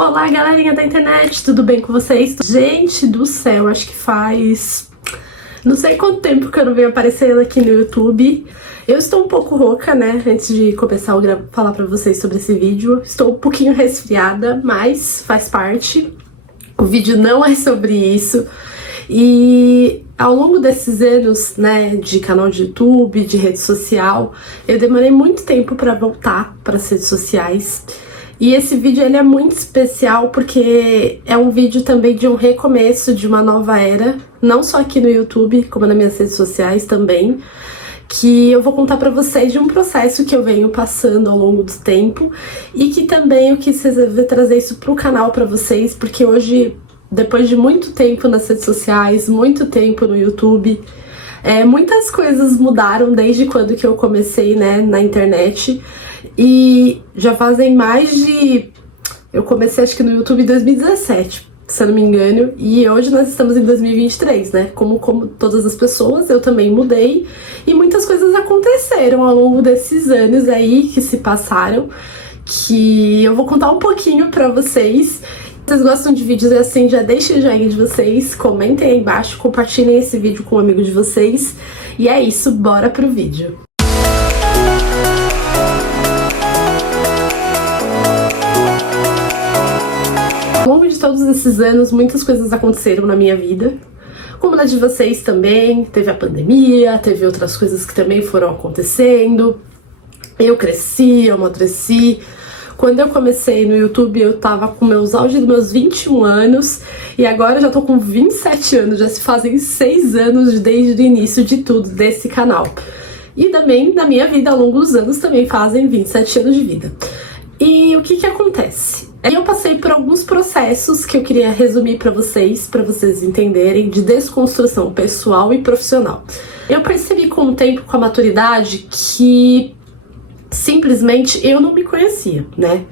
Olá, galerinha da internet, tudo bem com vocês? Gente do céu, acho que faz não sei quanto tempo que eu não venho aparecendo aqui no YouTube. Eu estou um pouco rouca, né, antes de começar a falar pra vocês sobre esse vídeo. Estou um pouquinho resfriada, mas faz parte. O vídeo não é sobre isso. E ao longo desses anos, né, de canal de YouTube, de rede social, eu demorei muito tempo pra voltar para as redes sociais. E esse vídeo ele é muito especial porque é um vídeo também de um recomeço de uma nova era, não só aqui no YouTube, como nas minhas redes sociais também, que eu vou contar pra vocês de um processo que eu venho passando ao longo do tempo e que também eu quis resolver trazer isso pro canal pra vocês, porque hoje, depois de muito tempo nas redes sociais, muito tempo no YouTube, muitas coisas mudaram desde quando que eu comecei, né, na internet. E já fazem mais de... Eu comecei acho que no YouTube em 2017, se eu não me engano, e hoje nós estamos em 2023, né? Como todas as pessoas, eu também mudei e muitas coisas aconteceram ao longo desses anos aí que se passaram, que eu vou contar um pouquinho pra vocês. Se vocês gostam de vídeos assim, já deixem o joinha de vocês, comentem aí embaixo, compartilhem esse vídeo com um amigo de vocês. E é isso, bora pro vídeo. Ao longo de todos esses anos, muitas coisas aconteceram na minha vida, como na de vocês também. Teve a pandemia, teve outras coisas que também foram acontecendo. Eu cresci, eu amadureci. Quando eu comecei no YouTube, eu tava com meus auge dos meus 21 anos, e agora eu já tô com 27 anos, já se fazem 6 anos desde o início de tudo desse canal. E também, na minha vida, ao longo dos anos, também fazem 27 anos de vida. E o que acontece? Eu passei por alguns processos que eu queria resumir pra vocês entenderem, de desconstrução pessoal e profissional. Eu percebi com o tempo, com a maturidade, que simplesmente eu não me conhecia, né?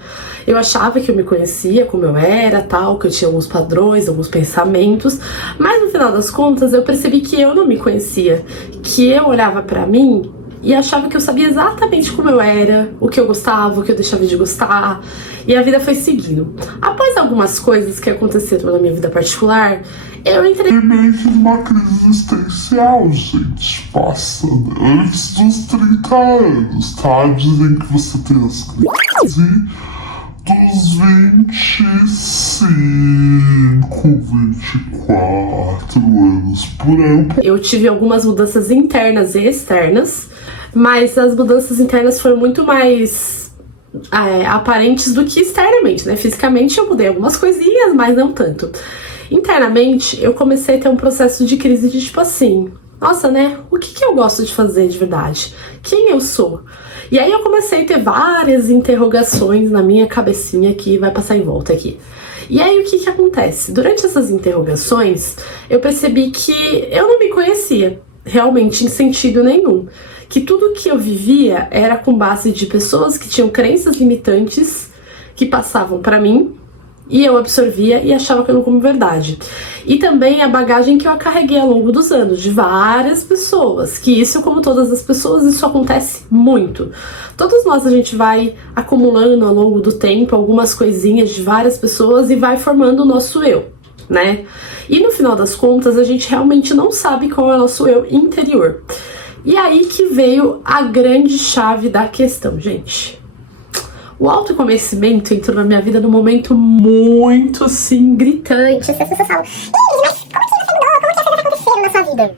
Eu achava que eu me conhecia como eu era, tal, que eu tinha alguns padrões, alguns pensamentos, mas no final das contas eu percebi que eu não me conhecia, que eu olhava pra mim e achava que eu sabia exatamente como eu era, o que eu gostava, o que eu deixava de gostar, e a vida foi seguindo. Após algumas coisas que aconteceram na minha vida particular, eu entrei meio que numa crise existencial, gente. Passa antes dos 30 anos, tá? Dizem que você tem as crises dos 25, 24 anos por aí. Eu tive algumas mudanças internas e externas, mas as mudanças internas foram muito mais aparentes do que externamente, né? Fisicamente eu mudei algumas coisinhas, mas não tanto. Internamente, eu comecei a ter um processo de crise de tipo assim, nossa, né? O que eu gosto de fazer de verdade? Quem eu sou? E aí eu comecei a ter várias interrogações na minha cabecinha que vai passar em volta aqui. E aí o que acontece? Durante essas interrogações, eu percebi que eu não me conhecia, realmente em sentido nenhum. Que tudo que eu vivia era com base de pessoas que tinham crenças limitantes, que passavam pra mim, e eu absorvia e achava aquilo como verdade. E também a bagagem que eu carreguei ao longo dos anos, de várias pessoas, que isso, como todas as pessoas, isso acontece muito. Todos nós, a gente vai acumulando ao longo do tempo algumas coisinhas de várias pessoas e vai formando o nosso eu, né? E no final das contas, a gente realmente não sabe qual é o nosso eu interior. E aí que veio a grande chave da questão, gente. O autoconhecimento entrou na minha vida num momento muito, assim, gritante. As pessoas falam, mas como que você mudou? Como que as coisas aconteceram na sua vida?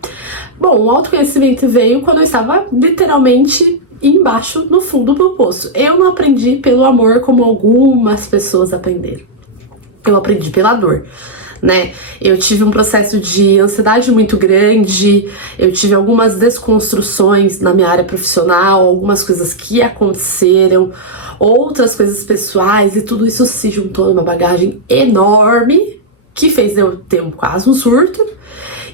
Bom, o autoconhecimento veio quando eu estava literalmente embaixo, no fundo do poço. Eu não aprendi pelo amor como algumas pessoas aprenderam. Eu aprendi pela dor, né? Eu tive um processo de ansiedade muito grande, eu tive algumas desconstruções na minha área profissional, algumas coisas que aconteceram, outras coisas pessoais, e tudo isso se juntou numa bagagem enorme que fez eu ter quase um surto.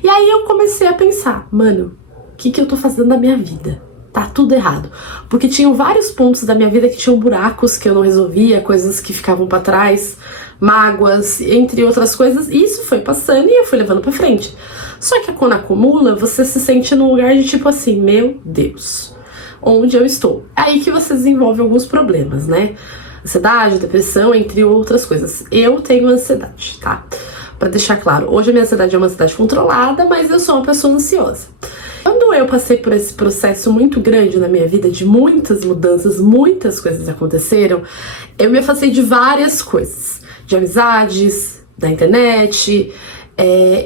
E aí eu comecei a pensar, mano, o que eu tô fazendo na minha vida? Tá tudo errado. Porque tinham vários pontos da minha vida que tinham buracos que eu não resolvia, coisas que ficavam pra trás, mágoas, entre outras coisas, e isso foi passando e eu fui levando pra frente. Só que quando acumula, você se sente num lugar de tipo assim, meu Deus, onde eu estou? Aí que você desenvolve alguns problemas, né? Ansiedade, depressão, entre outras coisas. Eu tenho ansiedade, tá? Pra deixar claro, hoje a minha ansiedade é uma ansiedade controlada, mas eu sou uma pessoa ansiosa. Quando eu passei por esse processo muito grande na minha vida, de muitas mudanças, muitas coisas aconteceram, eu me afastei de várias coisas, de amizades, da internet,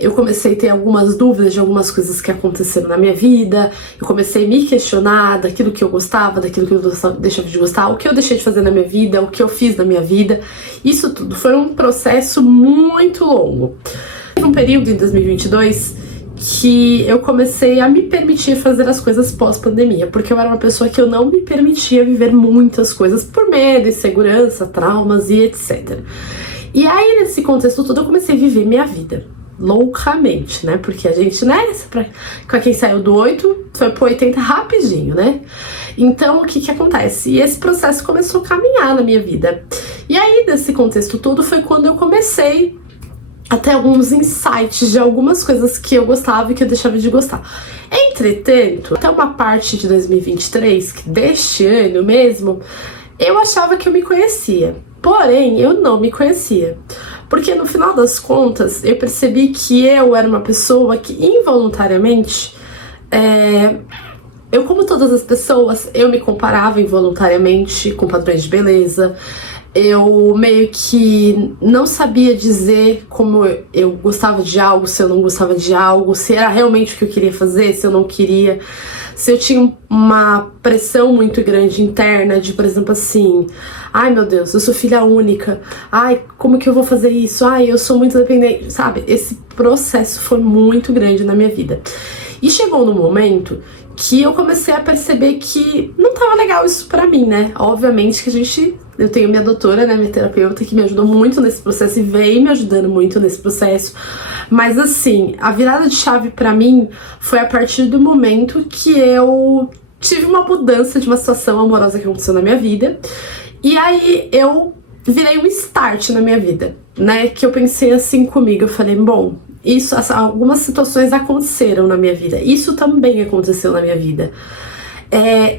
eu comecei a ter algumas dúvidas de algumas coisas que aconteceram na minha vida, eu comecei a me questionar daquilo que eu gostava, daquilo que eu deixava de gostar, o que eu deixei de fazer na minha vida, o que eu fiz na minha vida. Isso tudo foi um processo muito longo. Teve um período em 2022 que eu comecei a me permitir fazer as coisas pós-pandemia, porque eu era uma pessoa que eu não me permitia viver muitas coisas por medo, insegurança, traumas e etc. E aí, nesse contexto todo, eu comecei a viver minha vida loucamente, né? Porque a gente, né? Pra quem saiu do 8, foi pro 80 rapidinho, né? Então, o que acontece? E esse processo começou a caminhar na minha vida. E aí, nesse contexto todo, foi quando eu comecei a ter alguns insights de algumas coisas que eu gostava e que eu deixava de gostar. Entretanto, até uma parte de 2023, deste ano mesmo, eu achava que eu me conhecia. Porém, eu não me conhecia. Porque no final das contas, eu percebi que eu era uma pessoa que involuntariamente, eu, como todas as pessoas, eu me comparava involuntariamente com padrões de beleza. Eu meio que não sabia dizer como eu gostava de algo, se eu não gostava de algo, se era realmente o que eu queria fazer, se eu não queria. Se eu tinha uma pressão muito grande interna de, por exemplo, assim, ai meu Deus, eu sou filha única, ai, como que eu vou fazer isso? Ai, eu sou muito dependente, sabe? Esse processo foi muito grande na minha vida. E chegou no momento que eu comecei a perceber que não tava legal isso pra mim, né? Obviamente que eu tenho minha doutora, né, minha terapeuta, que me ajudou muito nesse processo e veio me ajudando muito nesse processo. Mas assim, a virada de chave pra mim foi a partir do momento que eu tive uma mudança de uma situação amorosa que aconteceu na minha vida. E aí eu virei um start na minha vida, né? Que eu pensei assim comigo, eu falei, bom, algumas situações aconteceram na minha vida, isso também aconteceu na minha vida.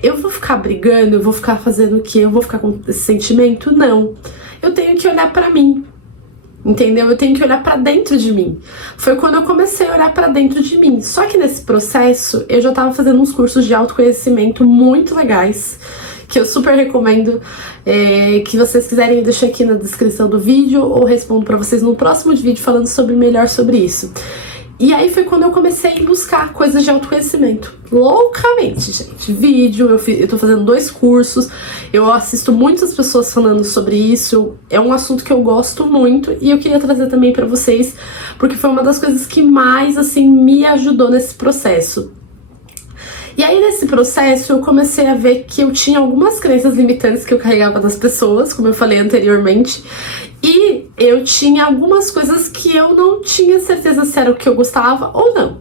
Eu vou ficar brigando, eu vou ficar fazendo o quê? Eu vou ficar com esse sentimento? Não. Eu tenho que olhar pra mim, entendeu? Eu tenho que olhar pra dentro de mim. Foi quando eu comecei a olhar pra dentro de mim. Só que nesse processo, eu já tava fazendo uns cursos de autoconhecimento muito legais, que eu super recomendo, que vocês quiserem eu deixo aqui na descrição do vídeo ou respondo pra vocês no próximo vídeo falando melhor sobre isso. E aí foi quando eu comecei a buscar coisas de autoconhecimento. Loucamente, gente. Vídeo, eu tô fazendo 2 cursos, eu assisto muitas pessoas falando sobre isso, é um assunto que eu gosto muito e eu queria trazer também pra vocês, porque foi uma das coisas que mais, assim, me ajudou nesse processo. E aí, nesse processo, eu comecei a ver que eu tinha algumas crenças limitantes que eu carregava das pessoas, como eu falei anteriormente, e eu tinha algumas coisas que eu não tinha certeza se era o que eu gostava ou não.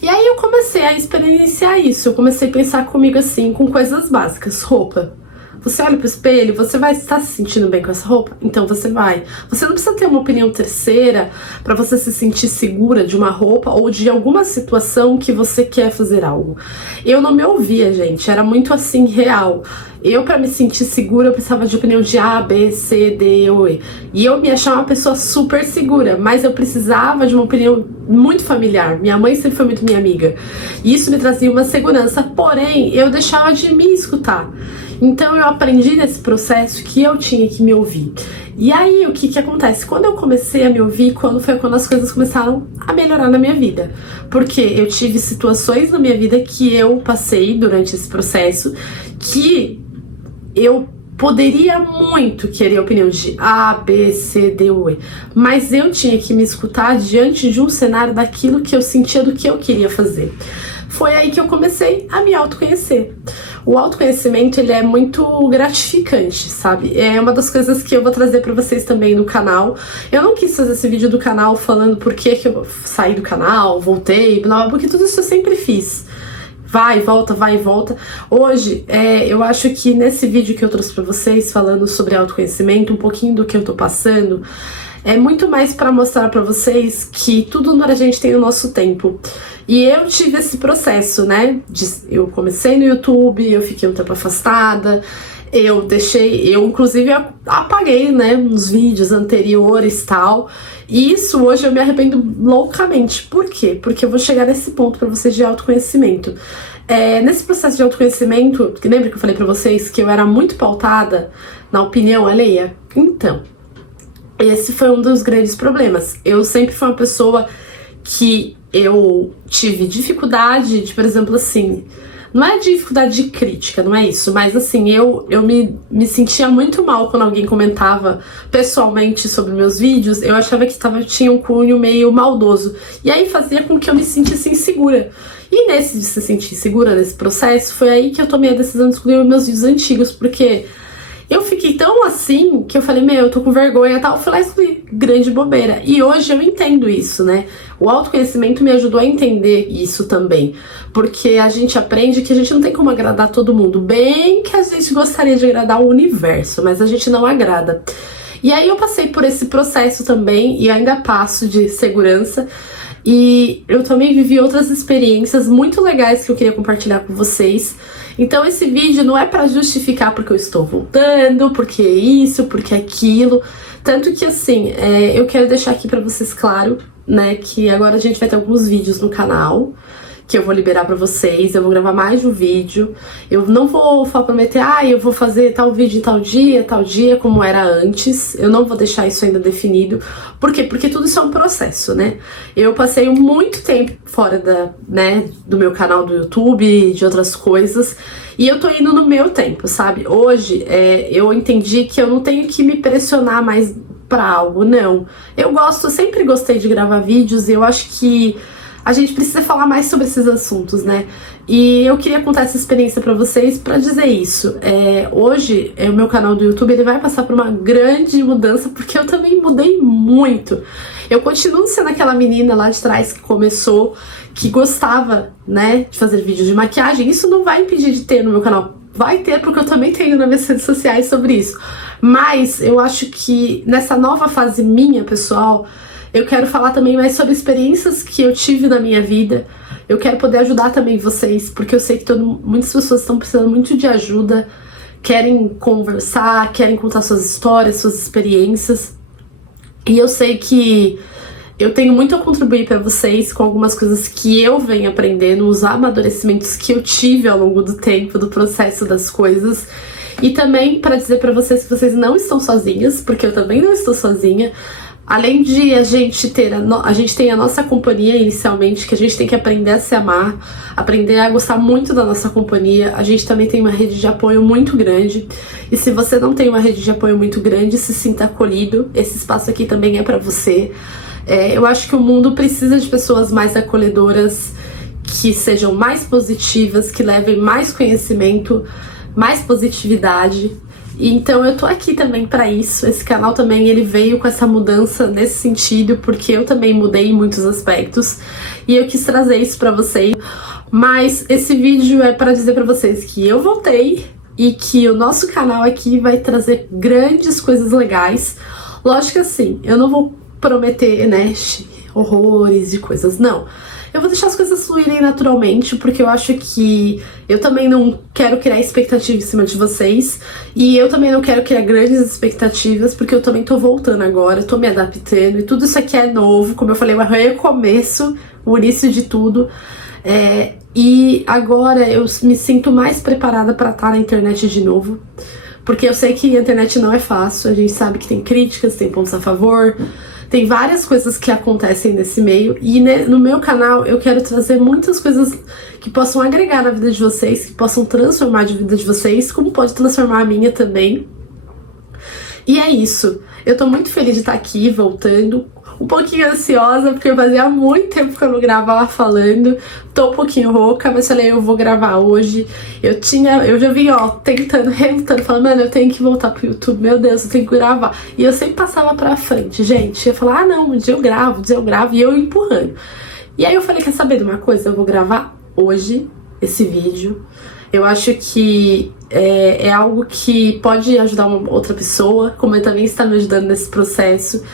E aí eu comecei a experienciar isso, eu comecei a pensar comigo assim, com coisas básicas, roupa. Você olha pro espelho, você vai estar se sentindo bem com essa roupa? Então você vai. Você não precisa ter uma opinião terceira pra você se sentir segura de uma roupa ou de alguma situação que você quer fazer algo. Eu não me ouvia, gente. Era muito assim, real. Eu, pra me sentir segura, eu precisava de opinião de A, B, C, D, ou E. E eu me achava uma pessoa super segura, mas eu precisava de uma opinião muito familiar. Minha mãe sempre foi muito minha amiga. E isso me trazia uma segurança, porém, eu deixava de me escutar. Então eu aprendi nesse processo que eu tinha que me ouvir. E aí o que acontece? Quando eu comecei a me ouvir, foi quando as coisas começaram a melhorar na minha vida. Porque eu tive situações na minha vida que eu passei durante esse processo que eu poderia muito querer a opinião de A, B, C, D ou E, mas eu tinha que me escutar diante de um cenário daquilo que eu sentia, do que eu queria fazer. Foi aí que eu comecei a me autoconhecer. O autoconhecimento, ele é muito gratificante, sabe? É uma das coisas que eu vou trazer pra vocês também no canal. Eu não quis fazer esse vídeo do canal falando por que eu saí do canal, voltei, blá, porque tudo isso eu sempre fiz. Vai e volta, vai e volta. Hoje, eu acho que nesse vídeo que eu trouxe pra vocês, falando sobre autoconhecimento, um pouquinho do que eu tô passando, é muito mais pra mostrar pra vocês que tudo na gente tem o nosso tempo. E eu tive esse processo, né? Eu comecei no YouTube, eu fiquei um tempo afastada, eu inclusive apaguei, né, uns vídeos anteriores e tal. E isso hoje eu me arrependo loucamente. Por quê? Porque eu vou chegar nesse ponto pra vocês de autoconhecimento. Nesse processo de autoconhecimento, lembra que eu falei pra vocês que eu era muito pautada na opinião alheia? Então, esse foi um dos grandes problemas. Eu sempre fui uma pessoa que eu tive dificuldade de, por exemplo, assim, não é dificuldade de crítica, não é isso, mas assim, eu me sentia muito mal quando alguém comentava pessoalmente sobre meus vídeos. Eu achava que tinha um cunho meio maldoso, e aí fazia com que eu me sentisse insegura. E nesse de se sentir segura nesse processo, foi aí que eu tomei a decisão de excluir meus vídeos antigos, porque eu fiquei tão assim que eu falei, eu tô com vergonha e tal, fui lá e excluí. Grande bobeira. E hoje eu entendo isso, né? O autoconhecimento me ajudou a entender isso também. Porque a gente aprende que a gente não tem como agradar todo mundo. Bem que a gente gostaria de agradar o universo, mas a gente não agrada. E aí eu passei por esse processo também, e ainda passo de segurança. E eu também vivi outras experiências muito legais que eu queria compartilhar com vocês. Então esse vídeo não é pra justificar porque eu estou voltando, porque isso, porque aquilo. Tanto que assim, eu quero deixar aqui pra vocês claro, né, que agora a gente vai ter alguns vídeos no canal que eu vou liberar pra vocês. Eu vou gravar mais de um vídeo. Eu não vou prometer, eu vou fazer tal vídeo em tal dia, como era antes. Eu não vou deixar isso ainda definido. Por quê? Porque tudo isso é um processo, né? Eu passei muito tempo fora do meu canal do YouTube, de outras coisas, e eu tô indo no meu tempo, sabe? Hoje, eu entendi que eu não tenho que me pressionar mais pra algo, não. Eu sempre gostei de gravar vídeos, e eu acho que a gente precisa falar mais sobre esses assuntos, né? E eu queria contar essa experiência pra vocês pra dizer isso. Hoje, o meu canal do YouTube ele vai passar por uma grande mudança, porque eu também mudei muito. Eu continuo sendo aquela menina lá de trás que começou, que gostava, né, de fazer vídeos de maquiagem. Isso não vai impedir de ter no meu canal. Vai ter, porque eu também tenho nas minhas redes sociais sobre isso. Mas eu acho que nessa nova fase minha, pessoal, eu quero falar também mais sobre experiências que eu tive na minha vida. Eu quero poder ajudar também vocês, porque eu sei que muitas pessoas estão precisando muito de ajuda, querem conversar, querem contar suas histórias, suas experiências. E eu sei que eu tenho muito a contribuir para vocês com algumas coisas que eu venho aprendendo, os amadurecimentos que eu tive ao longo do tempo, do processo das coisas. E também para dizer para vocês que vocês não estão sozinhas, porque eu também não estou sozinha. Além de a gente tem a nossa companhia inicialmente, que a gente tem que aprender a se amar, aprender a gostar muito da nossa companhia, a gente também tem uma rede de apoio muito grande. E se você não tem uma rede de apoio muito grande, se sinta acolhido, esse espaço aqui também é pra você. Eu acho que o mundo precisa de pessoas mais acolhedoras, que sejam mais positivas, que levem mais conhecimento, mais positividade. Então eu tô aqui também pra isso. Esse canal também ele veio com essa mudança nesse sentido, porque eu também mudei em muitos aspectos e eu quis trazer isso pra vocês. Mas esse vídeo é pra dizer pra vocês que eu voltei e que o nosso canal aqui vai trazer grandes coisas legais. Lógico que assim, eu não vou prometer, né, horrores de coisas, não. Eu vou deixar as coisas fluírem naturalmente, porque eu acho que eu também não quero criar expectativa em cima de vocês. E eu também não quero criar grandes expectativas, porque eu também tô voltando agora, tô me adaptando. E tudo isso aqui é novo, como eu falei, é o recomeço, o início de tudo. E agora eu me sinto mais preparada pra estar na internet de novo. Porque eu sei que a internet não é fácil, a gente sabe que tem críticas, tem pontos a favor. Tem várias coisas que acontecem nesse meio e no meu canal eu quero trazer muitas coisas que possam agregar na vida de vocês, que possam transformar a vida de vocês, como pode transformar a minha também. E é isso. Eu tô muito feliz de estar aqui, voltando. Um pouquinho ansiosa, porque fazia muito tempo que eu não gravava falando. Tô um pouquinho rouca, mas falei, eu vou gravar hoje. Eu já vim, tentando, relutando, falando, mano, eu tenho que voltar pro YouTube, meu Deus, eu tenho que gravar. E eu sempre passava pra frente, gente. Eu ia falar, não, um dia eu gravo, e eu empurrando. E aí eu falei, quer saber de uma coisa? Eu vou gravar hoje esse vídeo. Eu acho que é algo que pode ajudar uma outra pessoa, como eu também está me ajudando nesse processo.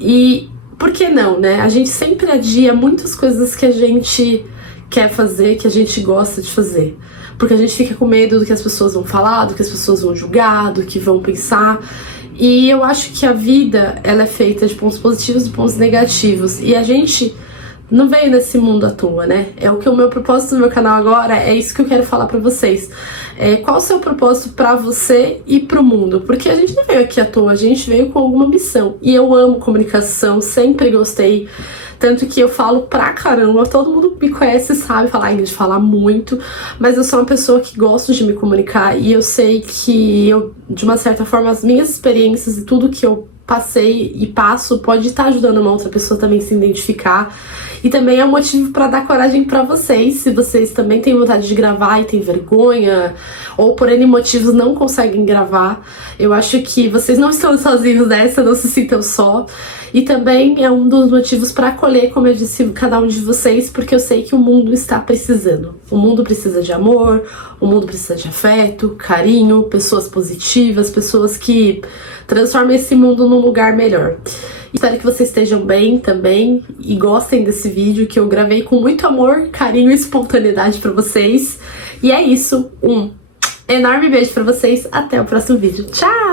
E por que não, né? A gente sempre adia muitas coisas que a gente quer fazer, que a gente gosta de fazer. Porque a gente fica com medo do que as pessoas vão falar, do que as pessoas vão julgar, do que vão pensar. E eu acho que a vida, ela é feita de pontos positivos e pontos negativos. E a gente não veio nesse mundo à toa, né? É o meu propósito no meu canal agora, é isso que eu quero falar pra vocês. Qual o seu propósito pra você e pro mundo? Porque a gente não veio aqui à toa, a gente veio com alguma missão. E eu amo comunicação, sempre gostei. Tanto que eu falo pra caramba, todo mundo me conhece, sabe, falar Ingrid, falar muito, mas eu sou uma pessoa que gosto de me comunicar e eu sei que eu, de uma certa forma, as minhas experiências e tudo que eu passei e passo pode estar ajudando uma outra pessoa também a se identificar. E também é um motivo para dar coragem para vocês, se vocês também têm vontade de gravar e têm vergonha, ou por N motivos não conseguem gravar. Eu acho que vocês não estão sozinhos nessa, não se sintam só. E também é um dos motivos para acolher, como eu disse, cada um de vocês, porque eu sei que o mundo está precisando. O mundo precisa de amor, o mundo precisa de afeto, carinho, pessoas positivas, pessoas que transformem esse mundo num lugar melhor. Espero que vocês estejam bem também e gostem desse vídeo que eu gravei com muito amor, carinho e espontaneidade pra vocês. E é isso, um enorme beijo pra vocês, até o próximo vídeo. Tchau!